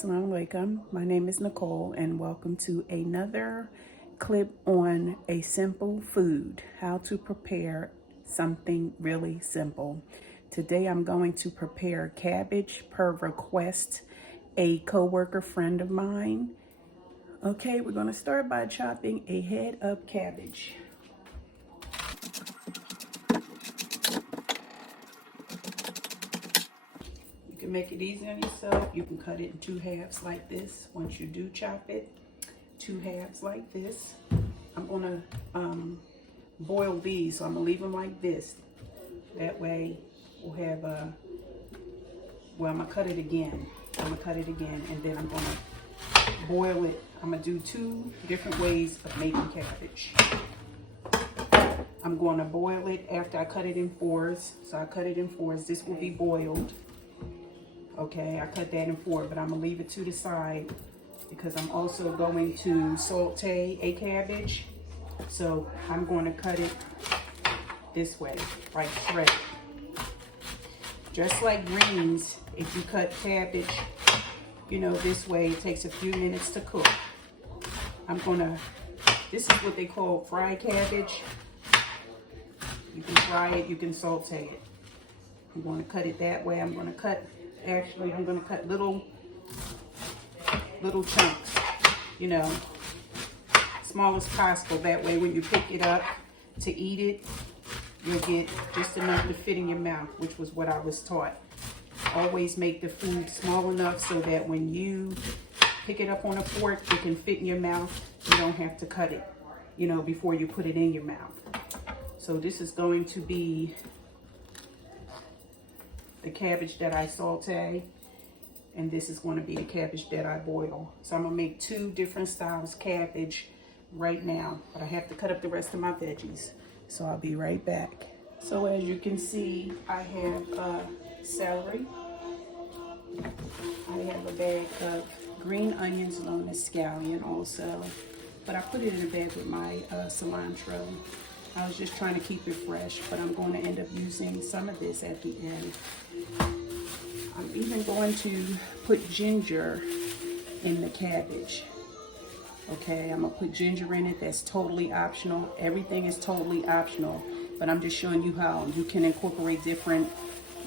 Assalamu alaikum. My name is Nicole and welcome to another clip on a simple food, how to prepare something really simple. Today I'm going to prepare cabbage per request a coworker friend of mine. Okay, we're going to start by chopping a head of cabbage. You can make it easy on yourself. You can cut it in 2 halves like this. Once you do chop it, 2 halves like this. I'm gonna boil these, so I'm gonna leave them like this. That way we'll have well, I'm gonna cut it again. And then I'm gonna boil it. I'm gonna do 2 different ways of making cabbage. I'm gonna boil it after I cut it in 4s. So I cut it in 4s. This will be boiled. Okay, I cut that in 4, but I'm gonna leave it to the side because I'm also going to saute a cabbage. So I'm going to cut it this way, right thread. Just like greens, if you cut cabbage, you know, this way, it takes a few minutes to cook. This is what they call fried cabbage. You can fry it, you can saute it. I'm going to cut it that way. I'm going to cut little chunks, you know, small as possible. That way when you pick it up to eat it, you'll get just enough to fit in your mouth, which was what I was taught. Always make the food small enough so that when you pick it up on a fork, it can fit in your mouth. You don't have to cut it, you know, before you put it in your mouth. So this is going to be the cabbage that I saute, and this is going to be the cabbage that I boil. So I'm going to make 2 different styles cabbage right now, but I have to cut up the rest of my veggies. So I'll be right back. So as you can see, I have celery. I have a bag of green onions known as scallion also, but I put it in a bag with my cilantro. I was just trying to keep it fresh, but I'm going to end up using some of this at the end. I'm even going to put ginger in the cabbage. Okay, I'm going to put ginger in it. That's totally optional. Everything is totally optional, but I'm just showing you how you can incorporate different,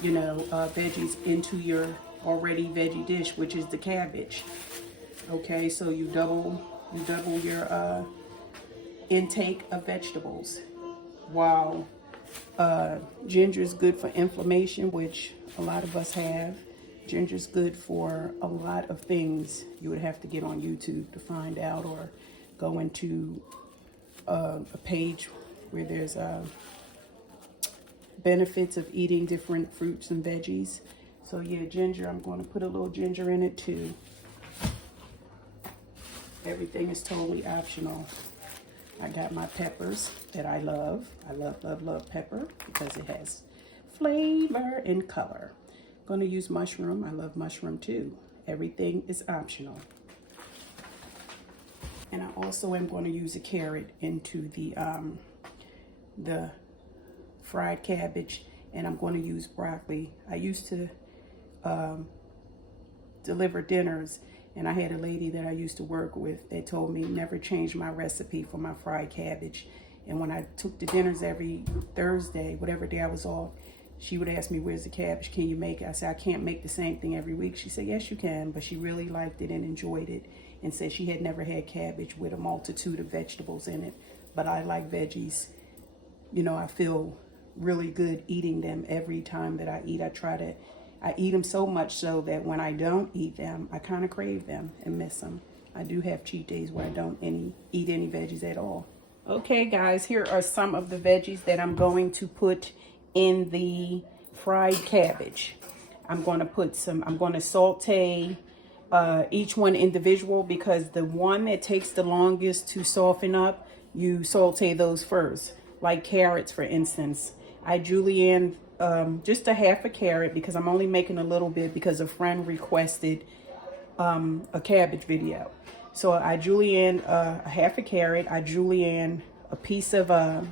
you know, veggies into your already veggie dish, which is the cabbage. Okay, so you double your intake of vegetables. While ginger is good for inflammation, which a lot of us have. Ginger is good for a lot of things. You would have to get on YouTube to find out, or go into a page where there's benefits of eating different fruits and veggies. So yeah, ginger, I'm going to put a little ginger in it too. Everything is totally optional. I got my peppers that I love. I love pepper because it has flavor and color. I'm going to use mushroom. I love mushroom too. Everything is optional. And I also am going to use a carrot into the fried cabbage, and I'm going to use broccoli. I used to deliver dinners, and I had a lady that I used to work with that told me never change my recipe for my fried cabbage. And when I took the dinners every Thursday, whatever day I was off, she would ask me, where's the cabbage? Can you make it? I said, I can't make the same thing every week. She said, yes, you can. But she really liked it and enjoyed it, and said she had never had cabbage with a multitude of vegetables in it. But I like veggies. You know, I feel really good eating them every time that I eat. I eat them so much so that when I don't eat them, I kind of crave them and miss them. I do have cheat days where I don't eat any veggies at all. Okay, guys, here are some of the veggies that I'm going to put in the fried cabbage. I'm going to saute each one individual, because the one that takes the longest to soften up, you saute those first. Like carrots, for instance. I julienne just a half a carrot because I'm only making a little bit because a friend requested a cabbage video. So I julienne a half a carrot. I julienne a piece of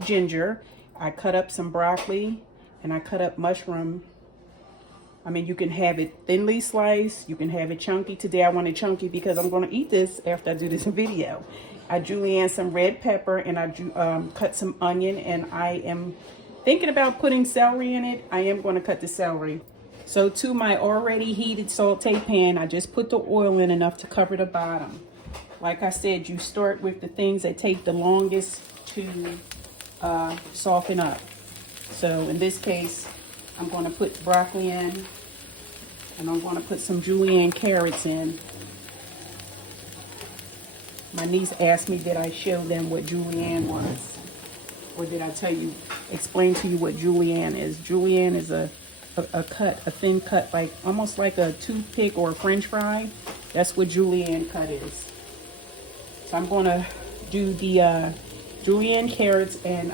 ginger. I cut up some broccoli, and I cut up mushroom I mean, you can have it thinly sliced. You can have it chunky. Today I want it chunky because I'm going to eat this after I do this video. I julienne some red pepper and I cut some onion, and I am thinking about putting celery in it. I am going to cut the celery. So to my already heated saute pan, I just put the oil in enough to cover the bottom. Like I said, you start with the things that take the longest to soften up. So in this case, I'm going to put broccoli in, and I'm going to put some julienne carrots in. My niece asked me, did I show them what julienne was? Or did I explain to you what julienne is? Julienne is a thin cut, like almost like a toothpick or a french fry. That's what julienne cut is. So I'm going to do the julienne carrots and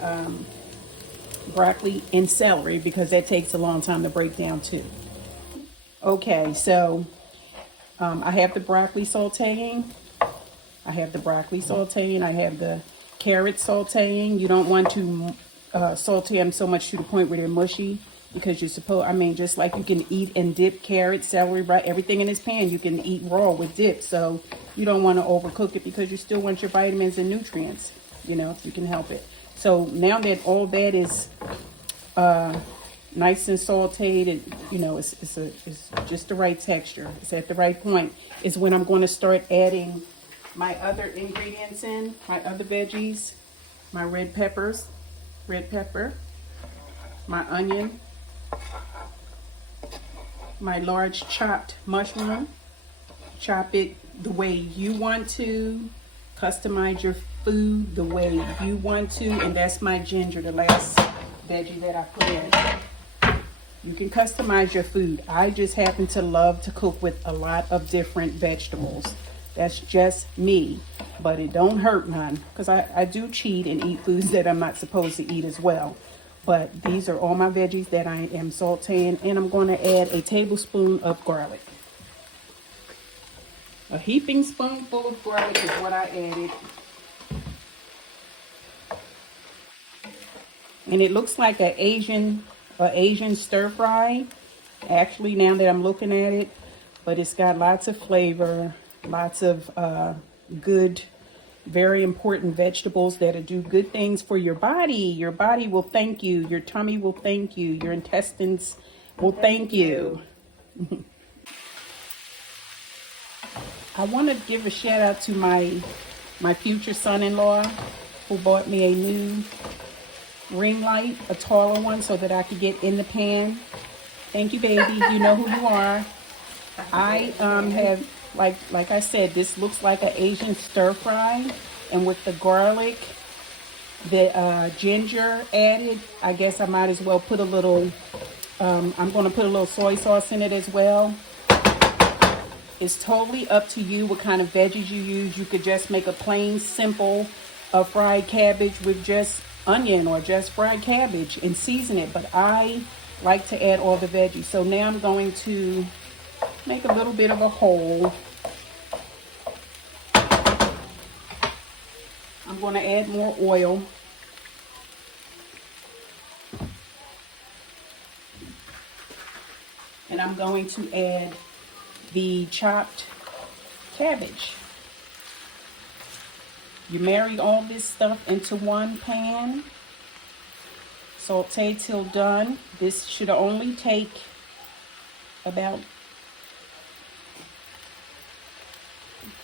broccoli and celery because that takes a long time to break down too. Okay, so I have the broccoli sauteing. I have the carrots sauteing. You don't want to saute them so much to the point where they're mushy, because you're just like you can eat and dip carrots, celery, everything in this pan you can eat raw with dip. So you don't want to overcook it because you still want your vitamins and nutrients, if you can help it. So now that all that is nice and sauteed, and it's just the right texture, it's at the right point, is when I'm going to start adding my other ingredients in, my other veggies, my red pepper, my onion, my large chopped mushroom. Chop it the way you want to, customize your food the way you want to, and that's my ginger, the last veggie that I put in. You can customize your food. I just happen to love to cook with a lot of different vegetables. That's just me, but it don't hurt none, because I do cheat and eat foods that I'm not supposed to eat as well. But these are all my veggies that I am sauteing, and I'm going to add a tablespoon of garlic. A heaping spoonful of garlic is what I added. And it looks like an Asian stir fry, actually, now that I'm looking at it. But it's got lots of flavor, lots of good, very important vegetables that'll do good things for your body. Your body will thank you. Your tummy will thank you. Your intestines will thank you. I want to give a shout out to my future son-in-law, who bought me a new ring light, a taller one, so that I could get in the pan. Thank you, baby. You know who you are. I have, like I said, this looks like an Asian stir fry, and with the garlic, the ginger added, I guess I might as well put a little, I'm going to put a little soy sauce in it as well. It's totally up to you what kind of veggies you use. You could just make a plain, simple fried cabbage with just onion or just fried cabbage and season it. But I like to add all the veggies. So now I'm going to make a little bit of a hole. I'm going to add more oil. And I'm going to add the chopped cabbage. You marry all this stuff into one pan. Saute till done. This should only take about,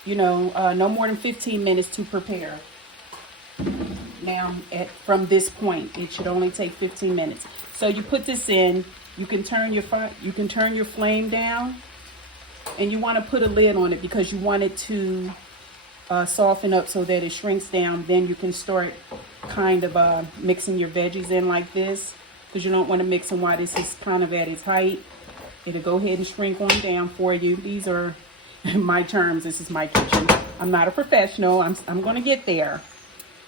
no more than 15 minutes to prepare. Now, from this point, it should only take 15 minutes. So you put this in. You can turn your flame down. And you want to put a lid on it because you want it to soften up so that it shrinks down. Then you can start kind of mixing your veggies in like this, because you don't want to mix them while this is kind of at its height. It'll go ahead and shrink on down for you. These are my terms. This is my kitchen. I'm not a professional. I'm going to get there.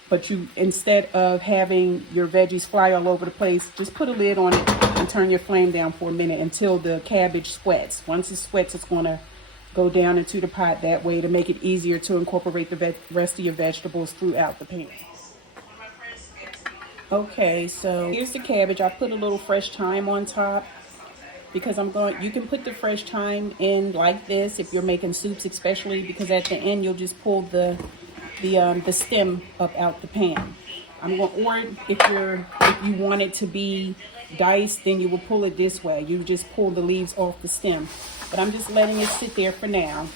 But you, instead of having your veggies fly all over the place, just put a lid on it and turn your flame down for a minute until the cabbage sweats. Once it sweats, it's going to go down into the pot that way to make it easier to incorporate the rest of your vegetables throughout the pan. Okay, so here's the cabbage. I put a little fresh thyme on top. because you can put the fresh thyme in like this if you're making soups, especially because at the end you'll just pull the stem up out the pan. Or if you want it to be diced, then you will pull it this way. You just pull the leaves off the stem. But I'm just letting it sit there for now.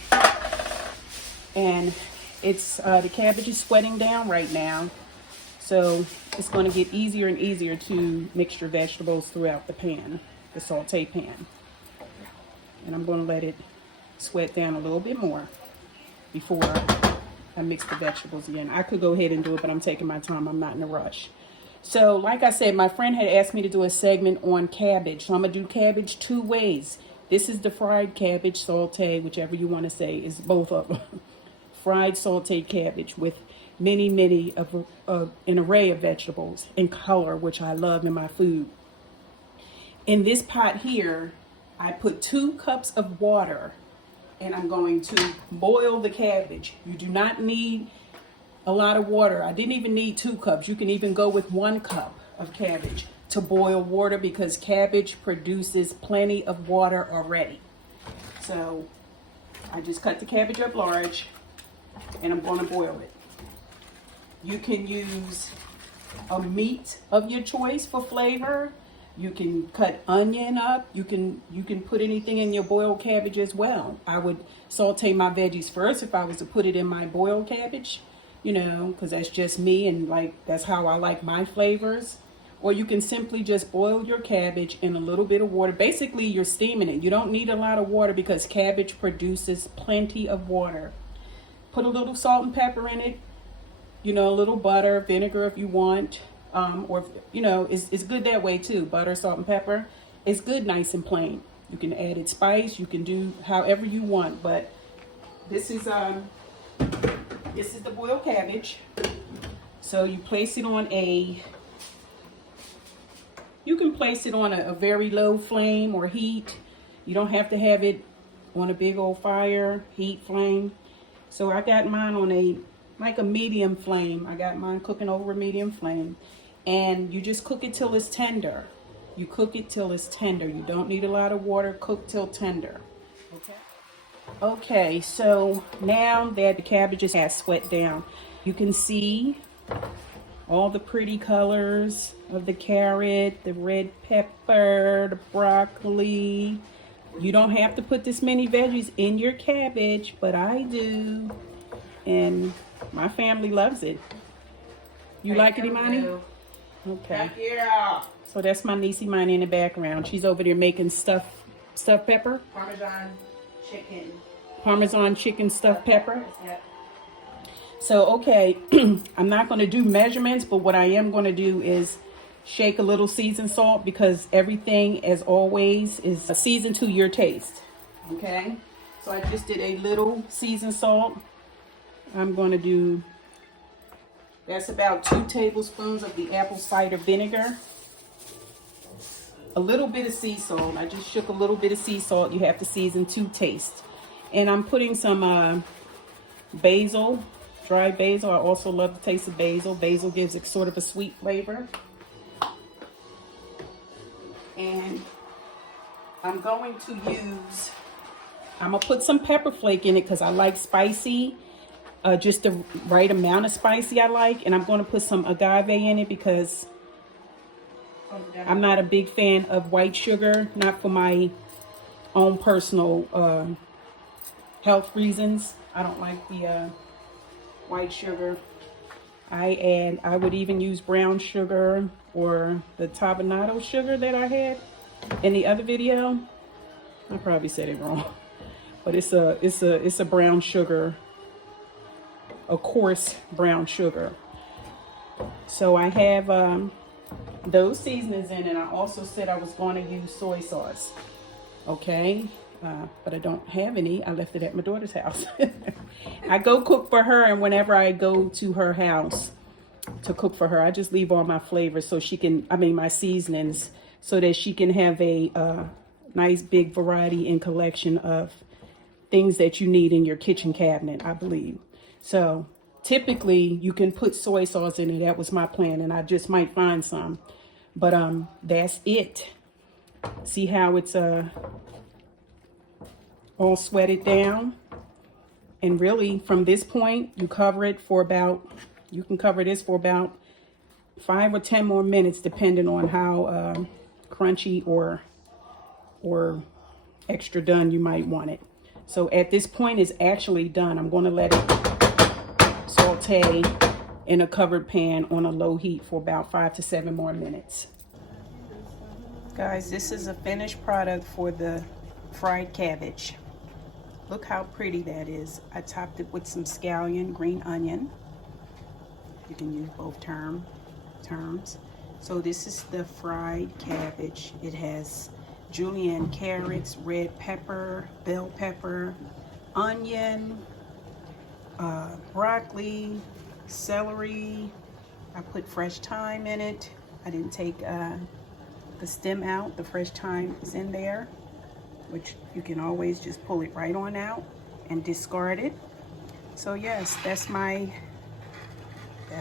And it's the cabbage is sweating down right now. So it's going to get easier and easier to mix your vegetables throughout the pan, the saute pan. And I'm going to let it sweat down a little bit more before I mix the vegetables again. I could go ahead and do it, but I'm taking my time. I'm not in a rush. So like I said, my friend had asked me to do a segment on cabbage. So I'm going to do cabbage 2 ways. This is the fried cabbage, saute, whichever you want to say, is both of them. Fried sauteed cabbage with many of an array of vegetables and color, which I love in my food. In this pot here, I put 2 cups of water, and I'm going to boil the cabbage. You do not need a lot of water. I didn't even need 2 cups. You can even go with 1 cup of cabbage to boil water, because cabbage produces plenty of water already. So I just cut the cabbage up large, and I'm going to boil it. You can use a meat of your choice for flavor. You can cut onion up. You can put anything in your boiled cabbage as well. I would saute my veggies first if I was to put it in my boiled cabbage, you know, because that's just me, and like that's how I like my flavors. Or you can simply just boil your cabbage in a little bit of water. Basically, you're steaming it. You don't need a lot of water because cabbage produces plenty of water. Put a little salt and pepper in it. You know, a little butter, vinegar if you want. Or, you know, it's good that way too. Butter, salt, and pepper. It's good nice and plain. You can add it spice. You can do however you want. But this is the boiled cabbage. So you place it on you can place it on a very low flame or heat. You don't have to have it on a big old fire, heat flame. So I got mine on like a medium flame. I got mine cooking over a medium flame. And you just cook it till it's tender. You cook it till it's tender. You don't need a lot of water. Cook till tender. Okay. Okay, so now that the cabbages has sweat down, you can see all the pretty colors of the carrot, the red pepper, the broccoli. You don't have to put this many veggies in your cabbage, but I do. And my family loves it. You like it, Imani? Okay. Yeah. So that's my niece Imani in the background. She's over there making stuffed pepper. Parmesan chicken stuffed pepper. Yep. So, okay, I'm not going to do measurements, but what I am going to do is shake a little seasoned salt, because everything, as always, is seasoned to your taste. Okay? So I just did a little seasoned salt. I'm going to do, that's about 2 tablespoons of the apple cider vinegar. A little bit of sea salt. I just shook a little bit of sea salt. You have to season to taste. And I'm putting some basil. Dried basil. I also love the taste of basil. Basil gives it sort of a sweet flavor. And I'm going to put some pepper flake in it because I like spicy. Just the right amount of spicy I like. And I'm going to put some agave in it because I'm not a big fan of white sugar. Not for my own personal health reasons. I don't like the white sugar. I would even use brown sugar or the tabernacle sugar that I had in the other video. I probably said it wrong, but it's a brown sugar, a coarse brown sugar. So I have those seasonings in, and I also said I was going to use soy sauce. Okay. But I don't have any. I left it at my daughter's house. I go cook for her, and whenever I go to her house to cook for her, I just leave all my flavors so she can, my seasonings, so that she can have a nice big variety and collection of things that you need in your kitchen cabinet, I believe. So typically you can put soy sauce in it. That was my plan, and I just might find some. But that's it. See how it's all sweated down? And really, from this point, you cover it for about, you can cover this for about 5 or 10 more minutes, depending on how crunchy or extra done you might want it. So at this point, it's actually done. I'm going to let it saute in a covered pan on a low heat for about 5 to 7 more minutes. Guys, this is a finished product for the fried cabbage. Look how pretty that is. I topped it with some scallion, green onion. You can use both terms. So this is the fried cabbage. It has julienne carrots, red pepper, bell pepper, onion, broccoli, celery. I put fresh thyme in it. I didn't take the stem out. The fresh thyme is in there, which you can always just pull it right on out and discard it. So yes, that's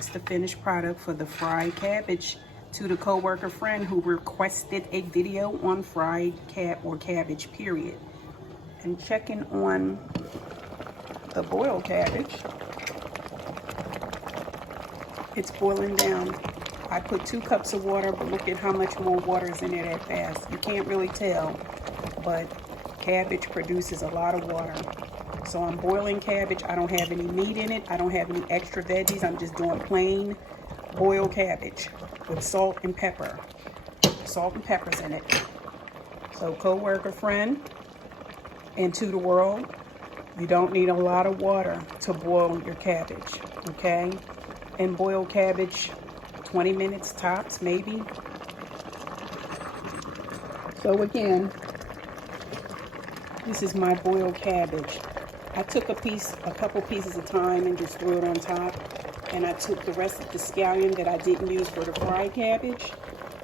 the finished product for the fried cabbage. To the coworker friend who requested a video on fried cabbage, period. And checking on the boiled cabbage, it's boiling down. I put 2 cups of water, but look at how much more water is in there that fast. You can't really tell, but cabbage produces a lot of water. So I'm boiling cabbage. I don't have any meat in it. I don't have any extra veggies. I'm just doing plain boiled cabbage with salt and pepper. Salt and pepper's in it. So coworker friend, and to the world, you don't need a lot of water to boil your cabbage, okay? And boil cabbage 20 minutes tops, maybe. So again, this is my boiled cabbage. I took a couple pieces of thyme and just threw it on top. And I took the rest of the scallion that I didn't use for the fried cabbage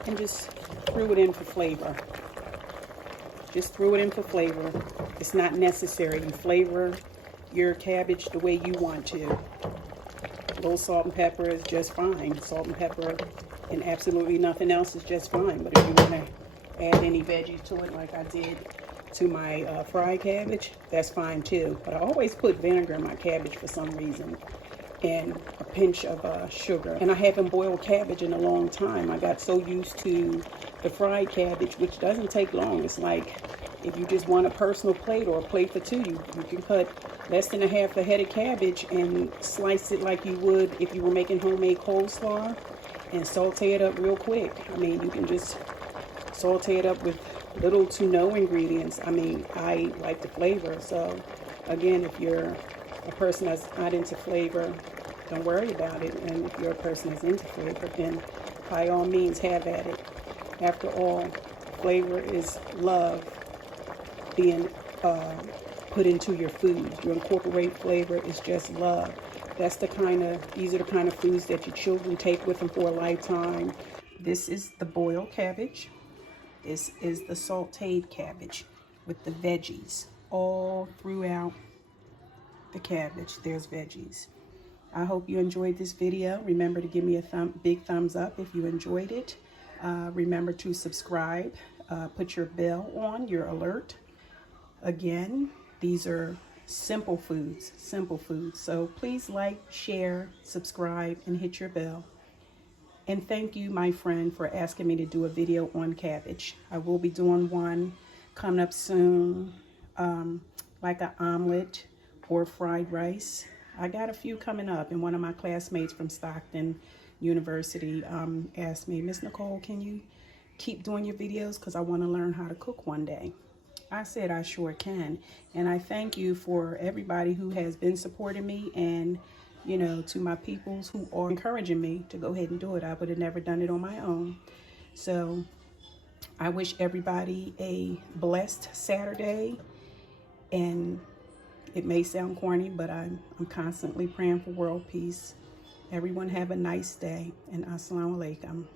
and just threw it in for flavor. Just threw it in for flavor. It's not necessary. You flavor your cabbage the way you want to. A little salt and pepper is just fine. Salt and pepper and absolutely nothing else is just fine. But if you want to add any veggies to it like I did to my fried cabbage, that's fine too. But I always put vinegar in my cabbage for some reason, and a pinch of sugar. And I haven't boiled cabbage in a long time. I got so used to the fried cabbage, which doesn't take long. It's like if you just want a personal plate or a plate for 2, you can cut less than a half a head of cabbage and slice it like you would if you were making homemade coleslaw and saute it up real quick. I mean, you can just saute it up with little to no ingredients. I mean, I like the flavor. So again, if you're a person that's not into flavor, don't worry about it. And if you're a person that's into flavor, then by all means have at it. After all, flavor is love being put into your food. You incorporate flavor, is just love. These are the kind of foods that your children take with them for a lifetime. This is the boiled cabbage. This is the sauteed cabbage with the veggies all throughout the cabbage. There's veggies. I hope you enjoyed this video. Remember to give me a big thumbs up if you enjoyed it. Remember to subscribe. Put your bell on, your alert. Again, these are simple foods. So please like, share, subscribe, and hit your bell. And thank you, my friend, for asking me to do a video on cabbage. I will be doing one coming up soon, like an omelet or fried rice. I got a few coming up, and one of my classmates from Stockton University asked me, Miss Nicole, can you keep doing your videos? Because I want to learn how to cook one day. I said I sure can. And I thank you for everybody who has been supporting me, and you know, to my peoples who are encouraging me to go ahead and do it. I would have never done it on my own. So I wish everybody a blessed Saturday. And it may sound corny, but I'm constantly praying for world peace. Everyone have a nice day, and assalamu alaikum.